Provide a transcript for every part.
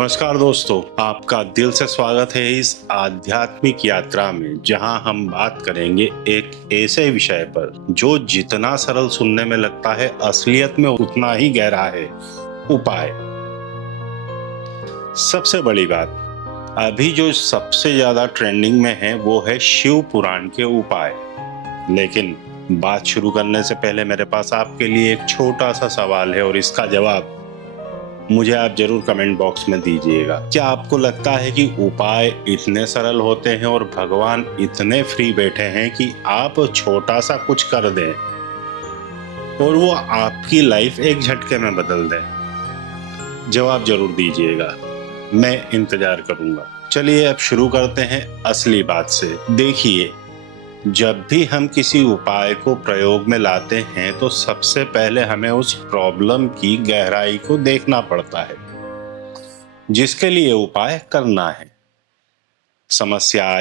नमस्कार दोस्तों, आपका दिल से स्वागत है इस आध्यात्मिक यात्रा में, जहां हम बात करेंगे एक ऐसे विषय पर जो जितना सरल सुनने में लगता है, असलियत में उतना ही गहरा है। उपाय। सबसे बड़ी बात, अभी जो सबसे ज्यादा ट्रेंडिंग में है वो है शिव पुराण के उपाय। लेकिन बात शुरू करने से पहले मेरे पास आपके लिए एक छोटा सा सवाल है और इसका जवाब मुझे आप जरूर कमेंट बॉक्स में दीजिएगा। क्या आपको लगता है कि उपाय इतने सरल होते हैं और भगवान इतने फ्री बैठे हैं कि आप छोटा सा कुछ कर दें और वो आपकी लाइफ एक झटके में बदल दें? जवाब जरूर दीजिएगा, मैं इंतजार करूंगा। चलिए अब शुरू करते हैं असली बात से। देखिए, जब भी हम किसी उपाय को प्रयोग में लाते हैं तो सबसे पहले हमें उस प्रॉब्लम की गहराई को देखना पड़ता है जिसके लिए उपाय करना है। समस्या,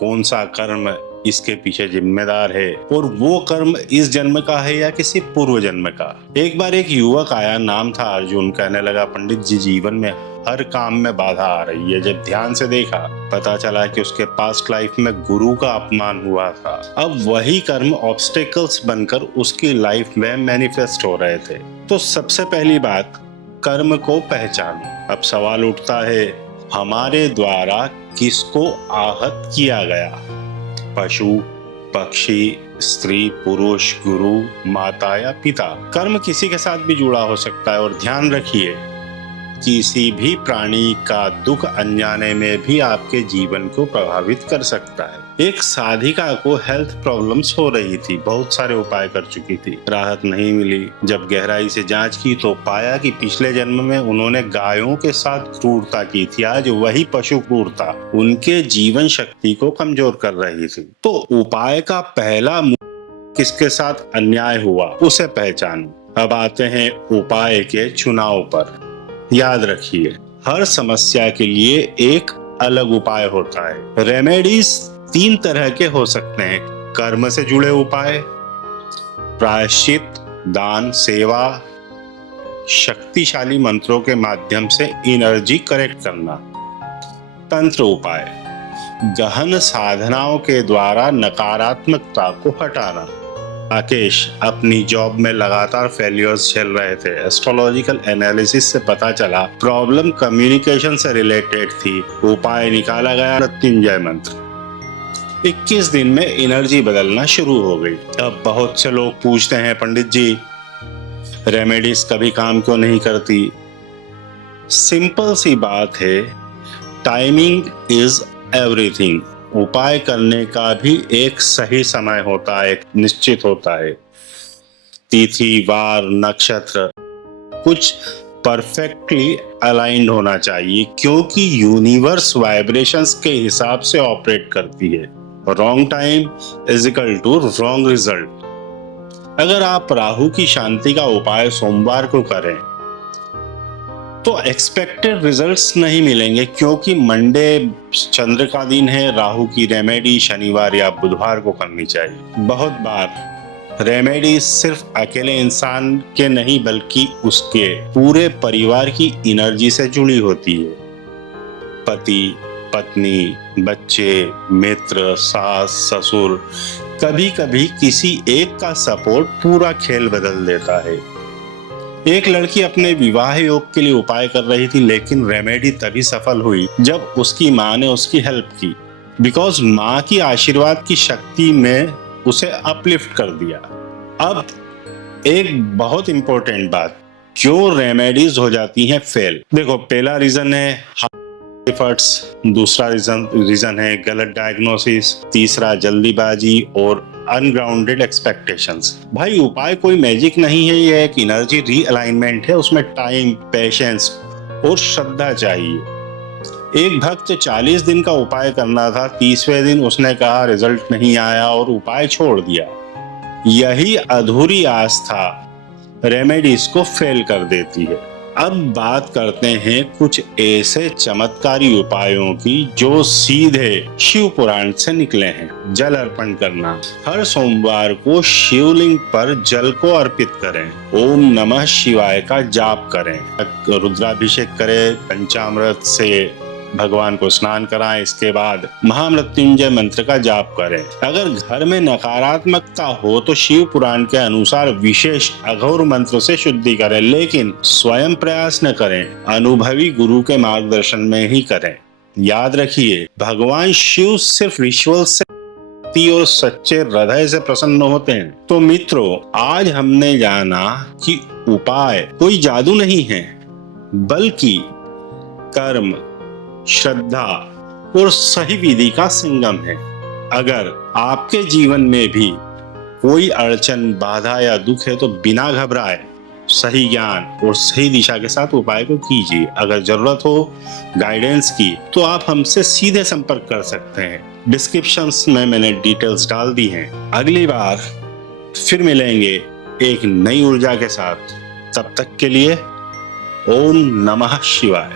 कौन सा कर्म इसके पीछे जिम्मेदार है और वो कर्म इस जन्म का है या किसी पूर्व जन्म का। एक बार एक युवक आया, नाम था अर्जुन। कहने लगा, पंडित जी, जीवन में हर काम में बाधा आ रही है। जब ध्यान से देखा, पता चला कि उसके पास्ट लाइफ में गुरु का अपमान हुआ था। अब वही कर्म ऑब्स्टेकल्स बनकर उसकी लाइफ में मैनिफेस्ट हो रहे थे। तो सबसे पहली बात, कर्म को पहचानो। अब सवाल उठता है, हमारे द्वारा किसको आहत किया गया? पशु, पक्षी, स्त्री, पुरुष, गुरु, माता या पिता। कर्म किसी के साथ भी जुड़ा हो सकता है। और ध्यान रखिए, किसी भी प्राणी का दुख अनजाने में भी आपके जीवन को प्रभावित कर सकता है। एक साधिका को हेल्थ प्रॉब्लम्स हो रही थी, बहुत सारे उपाय कर चुकी थी, राहत नहीं मिली। जब गहराई से जांच की तो पाया कि पिछले जन्म में उन्होंने गायों के साथ क्रूरता की थी। आज वही पशु क्रूरता उनके जीवन शक्ति को कमजोर कर रही थी। तो उपाय का पहला किसके साथ अन्याय हुआ उसे पहचानो। अब आते हैं उपाय के चुनाव पर। याद रखिए, हर समस्या के लिए एक अलग उपाय होता है। रेमेडीज 3 तरह के हो सकते हैं: कर्म से जुड़े उपाय, प्रायश्चित, दान, सेवा, शक्तिशाली मंत्रों के माध्यम से एनर्जी करेक्ट करना। तंत्र उपाय, गहन साधनाओं के द्वारा नकारात्मकता को हटाना। राकेश अपनी जॉब में लगातार फेलियर्स झेल रहे थे। एस्ट्रोलॉजिकल एनालिसिस से पता चला प्रॉब्लम कम्युनिकेशन से रिलेटेड थी। उपाय निकाला गया, मृत्युंजय मंत्र। 21 दिन में एनर्जी बदलना शुरू हो गई। अब बहुत से लोग पूछते हैं, पंडित जी, रेमेडीज कभी काम क्यों नहीं करती? सिंपल सी बात है, टाइमिंग इज एवरीथिंग। उपाय करने का भी एक सही समय होता है, एक निश्चित होता है। तिथि, वार, नक्षत्र कुछ परफेक्टली अलाइंड होना चाहिए, क्योंकि यूनिवर्स वाइब्रेशंस के हिसाब से ऑपरेट करती है। Wrong time is equal to wrong result. अगर आप राहु की शांति का उपाय सोमवार को करें तो एक्सपेक्टेड रिजल्ट्स नहीं मिलेंगे, क्योंकि मंडे चंद्र का दिन है। राहु की रेमेडी शनिवार या बुधवार को करनी चाहिए। बहुत बार रेमेडी सिर्फ अकेले इंसान के नहीं बल्कि उसके पूरे परिवार की एनर्जी से जुड़ी होती है। पति, पत्नी, बच्चे, मित्र, सास, ससुर, कभी कभी किसी एक का सपोर्ट पूरा खेल बदल देता है। एक लड़की अपने विवाह योग के लिए उपाय कर रही थी, लेकिन रेमेडी तभी सफल हुई जब उसकी माँ ने उसकी हेल्प की। बिकॉज माँ की आशीर्वाद की शक्ति में उसे अपलिफ्ट कर दिया। अब एक बहुत इंपॉर्टेंट बात, क्यों रेमेडीज हो जाती हैं फेल? देखो, पहला रीजन है एफर्ट्स, दूसरा रीजन है गलत डायग्नोसिस, तीसरा जल्दीबाजी और अनग्राउंडेड एक्सपेक्टेशंस। भाई, उपाय कोई मैजिक नहीं है, यह एक एनर्जी रीअलाइनमेंट है। उसमें टाइम, पेशेंस और श्रद्धा चाहिए। एक भक्त 40 दिन का उपाय करना था, 30वें दिन उसने कहा रिजल्ट नहीं आया और उपाय छोड़ दिया। यही अधूरी आस्था रेमेडीज को फेल कर देती है। अब बात करते हैं कुछ ऐसे चमत्कारी उपायों की जो सीधे शिव पुराण से निकले हैं। जल अर्पण करना। हर सोमवार को शिवलिंग पर जल को अर्पित करें। ओम नमः शिवाय का जाप करें। रुद्राभिषेक करें। पंचामृत से भगवान को स्नान कराएं। इसके बाद महामृत्युंजय मंत्र का जाप करें। अगर घर में नकारात्मकता हो तो शिव पुराण के अनुसार विशेष अघोर मंत्र से शुद्धि करें, लेकिन स्वयं प्रयास न करें। अनुभवी गुरु के मार्गदर्शन में ही करें। याद रखिए, भगवान शिव सिर्फ रिचुअल से और सच्चे हृदय से प्रसन्न होते हैं। तो मित्रों, आज हमने जाना कि उपाय कोई जादू नहीं है, बल्कि कर्म, श्रद्धा और सही विधि का संगम है। अगर आपके जीवन में भी कोई अड़चन, बाधा या दुख है तो बिना घबराए सही ज्ञान और सही दिशा के साथ उपाय को कीजिए। अगर जरूरत हो गाइडेंस की तो आप हमसे सीधे संपर्क कर सकते हैं। डिस्क्रिप्शन में मैंने डिटेल्स डाल दी हैं। अगली बार फिर मिलेंगे एक नई ऊर्जा के साथ। तब तक के लिए ओम नमः शिवाय।